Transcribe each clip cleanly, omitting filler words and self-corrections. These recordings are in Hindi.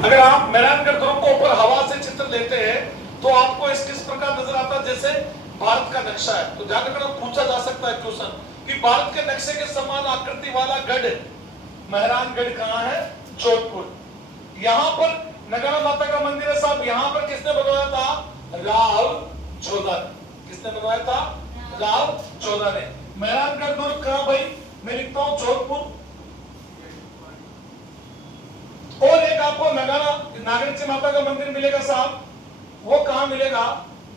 अगर आप मेहरानगढ़ दुर्ग को ऊपर हवा से चित्र लेते हैं तो आपको इस किस प्रकार नजर आता है, जैसे भारत का नक्शा है। तो ध्यान रखना, पूछा जा सकता है क्वेश्चन कि भारत के नक्शे के समान आकृति वाला गढ़ मेहरानगढ़ कहाँ है? जोधपुर। यहाँ पर नगाना माता का मंदिर है साहब। यहाँ पर किसने बनवाया था? राव जोधा ने। किसने बनवाया था? राव जोधा ने। मेहरानगढ़ दुर्ग कहाँ भाई? मैं लिखता हूं जोधपुर। और एक आपको नगाना नागरिक माता का मंदिर मिलेगा साहब, वो कहां मिलेगा?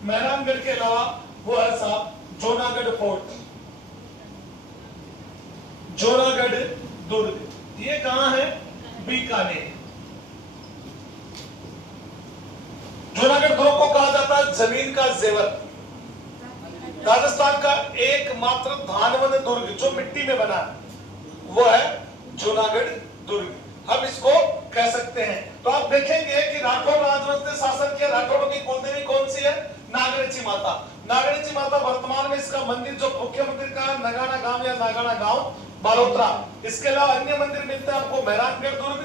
मेहरानगढ़ के अलावा वो है साहब जूनागढ़ फोर्ट, जूनागढ़ दुर्ग। ये कहां है? बीकानेर। जूनागढ़ दुर्ग को कहा जाता है जमीन का जेवर। राजस्थान का एकमात्र धानवन दुर्ग जो मिट्टी में बना वो है जूनागढ़ दुर्ग। हम इसको कह सकते हैं। तो आप देखेंगे कि राठौर राजवंश ने शासन किया। राठौरों की कुलदेवी कौन सी है? नागरेची माता। नागरेची माता वर्तमान में इसका मंदिर जो मुख्य मंदिर का नगाना गांव या नागाना गांव बालोतरा। इसके अलावा अन्य मंदिर मिलते हैं आपको मेहरानगढ़ दुर्ग,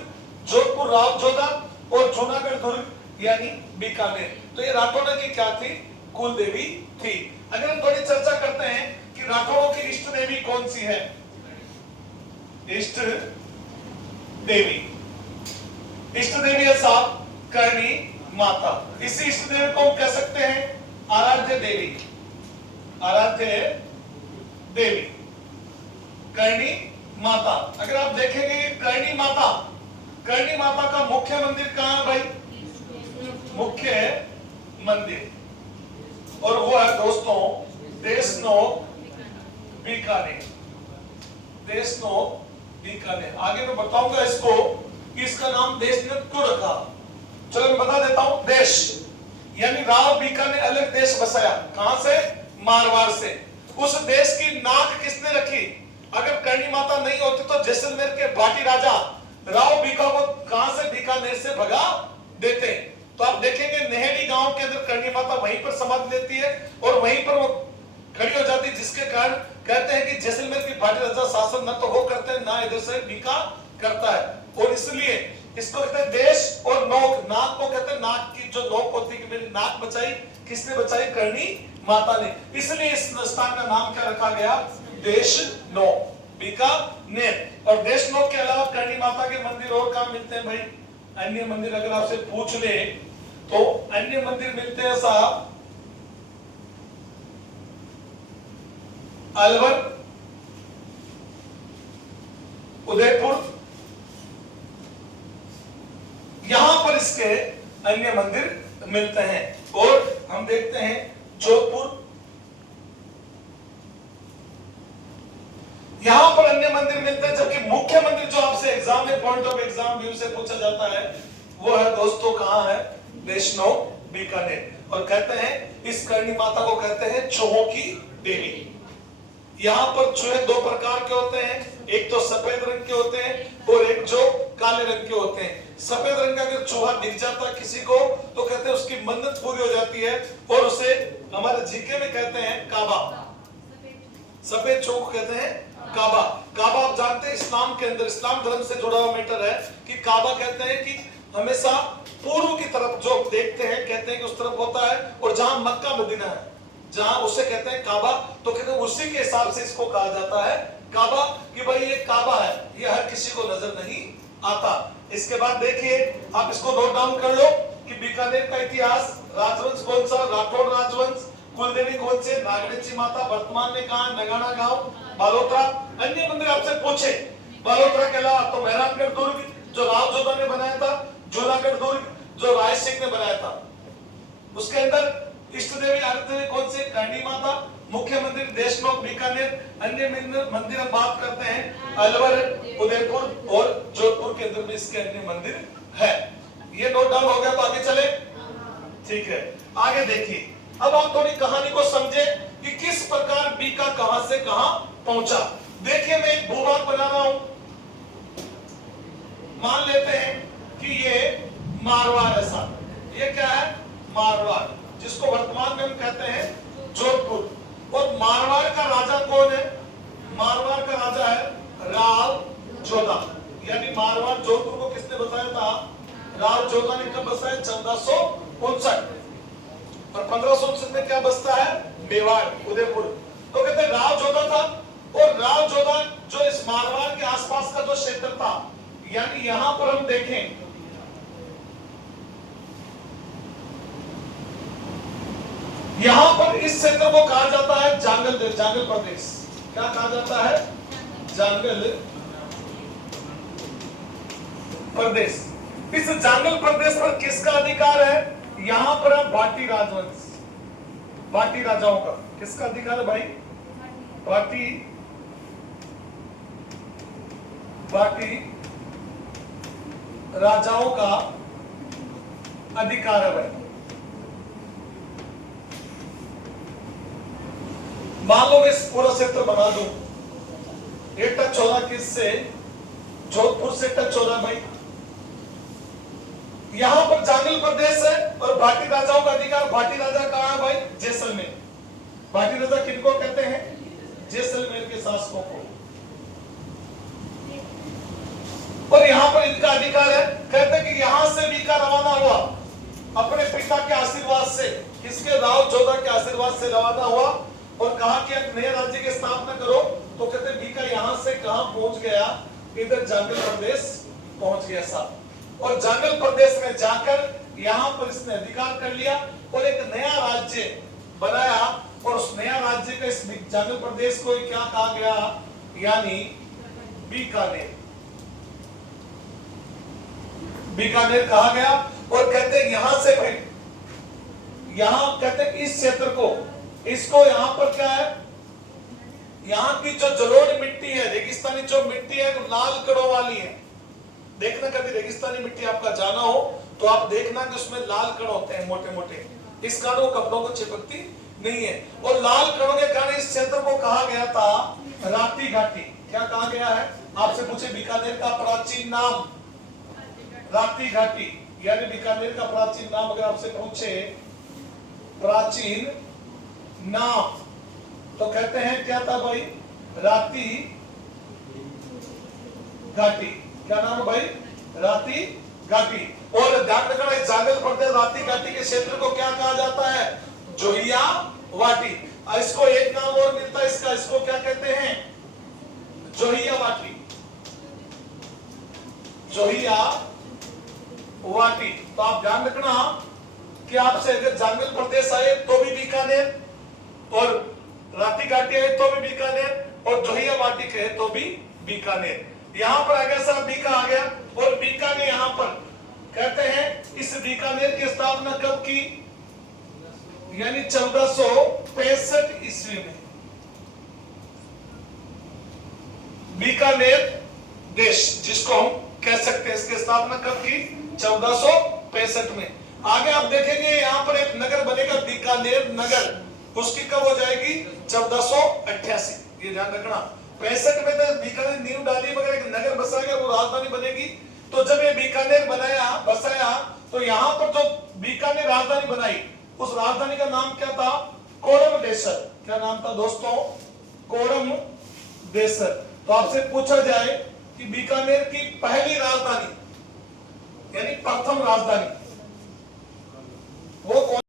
जोधपुर राव जोधा और जूनागढ़ दुर्ग यानी बीकानेर। तो ये राठौरों की क्या थी? कुल देवी थी। अगर हम थोड़ी चर्चा करते हैं कि राठौरों की इष्ट देवी कौन सी है? इष्ट देवी, इष्ट देवी है साहब करणी माता। इसी इष्ट देवी को हम कह सकते हैं आराध्य देवी। आराध्य देवी करणी माता। अगर आप देखेंगे करणी माता का मुख्य मंदिर कहां है भाई? मुख्य मंदिर, और वो है दोस्तों देशनोक बीकानेर। देशनोक बीकानेर। आगे मैं बताऊंगा इसको कि इसका नाम देश ने क्यों रखा। चलो मैं बता देता हूं। देश यानी राव बीका ने अलग देश बसाया। कहां से? मारवाड़ से। उस देश की नाक किसने रखी? अगर करणी माता नहीं होती तो जैसलमेर के भाटी राजा राव बीका को कहां से? बीकानेर से भगा देते। तो आप देखेंगे नेहरी गांव के अंदर करणी माता वहीं पर समाधि लेती है और वहीं पर वो खड़ी हो जाती है, जिसके कारण कहते हैं कि जैसलमेर की भाटी राजा शासन न तो वो करते हैं ना इधर से बीका करता है। और इसलिए इसको कहते हैं देश और नोक। नाक को कहते हैं, नाक की जो नोक होती है कि मेरी नाक बचाई, किसने बचाई? करणी माता ने। इसलिए इस स्थान का नाम क्या रखा गया? देश नोक बीकानेर। और देश नोक के अलावा करणी माता के मंदिर और कहां मिलते हैं भाई? अन्य मंदिर अगर आपसे पूछ ले तो अन्य मंदिर मिलते हैं साहब अलवर, उदयपुर, यहां पर इसके अन्य मंदिर मिलते हैं। और हम देखते हैं जोधपुर, यहां पर अन्य मंदिर मिलते हैं। जबकि मुख्य मंदिर जो आपसे एग्जाम में पॉइंट ऑफ एग्जाम व्यू से पूछा जाता है वो है दोस्तों कहां है? देशनोक बीकानेर। और कहते हैं इस करणी माता को कहते हैं चूहों की देवी। यहाँ पर चूहे दो प्रकार के होते हैं, एक तो सफेद रंग के होते हैं और एक जो काले रंग के होते हैं। सफेद रंग का अगर चूहा दिख जाता है किसी को तो कहते हैं उसकी मन्नत पूरी हो जाती है और उसे हमारे जीके में कहते हैं काबा। सफेद चूहे को कहते हैं काबा। काबा आप जानते हैं इस्लाम के अंदर, इस्लाम धर्म से जुड़ा हुआ मैटर है कि काबा कहते हैं कि हमेशा पूर्व की तरफ जो देखते हैं कहते हैं कि उस तरफ होता है, और जहां मक्का मदीना है जहां उसे कहते हैं काबा। तो कहते हैं उसी के हिसाब से इसको कहा जाता है काबा कि भाई ये काबा है, ये हर किसी को नजर नहीं आता। इसके बाद देखिए आप इसको नोट डाउन कर लो कि बीकानेर का इतिहास, राजवंश कौन सा? राठौर राजवंश। कुलदेवी कौन से? नागरेची माता। वर्तमान में कहां? नगाना गांव बालोतरा। अन्य मंदिर आपसे पूछे बालोतरा के अलावा तो मेहरानगढ़ दुर्ग जो राव जोधा ने बनाया था, जूनागढ़ दुर्ग जो राय सिंह ने बनाया था, उसके अंदर इष्ट देवी आराध्य कौन से? करणी माता। मुख्य मंदिर देशनोक बीकानेर। अन्य मंदिर हम बात करते हैं अलवर, उदयपुर और जोधपुर के अंदर में इसके अन्य मंदिर है। ये नोट डाउन हो गया तो आगे चले? ठीक है, आगे देखिए। अब आप थोड़ी कहानी को समझे कि किस प्रकार बीका कहां से कहां पहुंचा। देखिए मैं एक भूभाग बना रहा हूं। मान लेते हैं कि ये मारवाड़ है साहब। ये क्या है? मारवाड़, जिसको वर्तमान में हम कहते हैं जोधपुर। और मारवाड़ का राजा कौन है? मारवाड़ का राजा है राव जोधा। यानी मारवाड़ जोधपुर को किसने बताया था? राव जोधा ने कब बसाया? 1459। और 1559 में क्या बसता है? मेवाड़, उदयपुर। तो कहते हैं राव जोधा था, और राव जोधा जो इस मारवाड़ के आसपास का जो क्षेत्र था, यानी यहां पर हम देखें, यहां पर इस क्षेत्र को कहा जाता है जांगल, जांगल प्रदेश। क्या कहा जाता है? जांगल प्रदेश। इस जांगल प्रदेश पर किसका अधिकार है? यहां पर है भाटी राजवंश, भाटी राजाओं का। किसका अधिकार है भाई? भाटी राजाओं का अधिकार है भाई। मान लो मैं इस पूरा क्षेत्र बना दूं, ये टच हो रहा किससे? जोधपुर से टच हो रहा भाई। यहां पर जांगल प्रदेश है और भाटी राजाओं का अधिकार। भाटी राजा कहां है भाई? जैसलमेर। भाटी राजा किनको कहते हैं? जैसलमेर के शासकों को। और यहां पर इनका अधिकार है। कहते हैं कि यहां से बीका रवाना हुआ अपने पिता के आशीर्वाद से, किसके? राव जोधा के आशीर्वाद से रवाना हुआ और कहा कि एक नए राज्य की स्थापना करो। तो कहते बीका यहां से कहां पहुंच गया? इधर जांगल प्रदेश पहुंच गया साहब। और जांगल प्रदेश में जाकर यहां पर इसने अधिकार कर लिया और एक नया राज्य बनाया। और उस नया राज्य का इस जांगल प्रदेश को क्या कहा गया? यानी बीकानेर, बीकानेर कहा गया। और कहते हैं यहां से फिर यहां कहते हैं इस क्षेत्र को, इसको यहां पर क्या है? यहां की जो जलोढ़ मिट्टी है, रेगिस्तानी जो मिट्टी है, लाल कड़ों वाली है। देखना कभी रेगिस्तानी मिट्टी आपका जाना हो तो आप देखना कि उसमें लाल कण होते हैं, मोटे मोटे। इस कारण वो कपड़ों को चिपकती नहीं है। और लाल कणों के कारण इस क्षेत्र को कहा गया था राती घाटी। क्या कहा गया है? आपसे पूछे बीकानेर का प्राचीन नाम राती घाटी, यानी बीकानेर का प्राचीन नाम अगर आपसे पूछे प्राचीन नाम, तो कहते हैं क्या था भाई? राती घाटी। क्या नाम है भाई? राती घाटी। और ध्यान रखना, इस जांगल प्रदेश राती घाटी के क्षेत्र को क्या कहा जाता है? जोहिया वाटी। इसको एक नाम और मिलता है इसका, इसको क्या कहते हैं? जोहिया वाटी, जोहिया वाटी। तो आप ध्यान रखना कि आपसे अगर जांगल प्रदेश आए तो भी बीकानेर, और राती घाटी आए तो भी बीकानेर, और जोहिया वाटी कहे तो भी बीकानेर। यहां पर अगर सर बीका आ गया, और बीका ने यहां पर कहते हैं इस बीकानेर की स्थापना कब की? यानी 1465 ईस्वी में। बीकानेर देश जिसको हम कह सकते हैं, इसकी स्थापना कब की? 1465 में। आगे आप देखेंगे यहां पर एक नगर बनेगा बीकानेर नगर, उसकी कब हो जाएगी? 1488। ये ध्यान रखना। 65 में तो बीकानेर नींव डाली, मगर एक नगर बसा गया, वो राजधानी बनेगी। तो जब ये बीकानेर बनाया, बसाया, तो यहां पर जो बीकानेर राजधानी बनाई, उस राजधानी का नाम क्या था? कोड़म देसर। क्या नाम था दोस्तों? कोड़म देसर। तो आपसे पूछा जाए कि बीकानेर की पहली राजधानी यानी प्रथम राजधानी वो कौन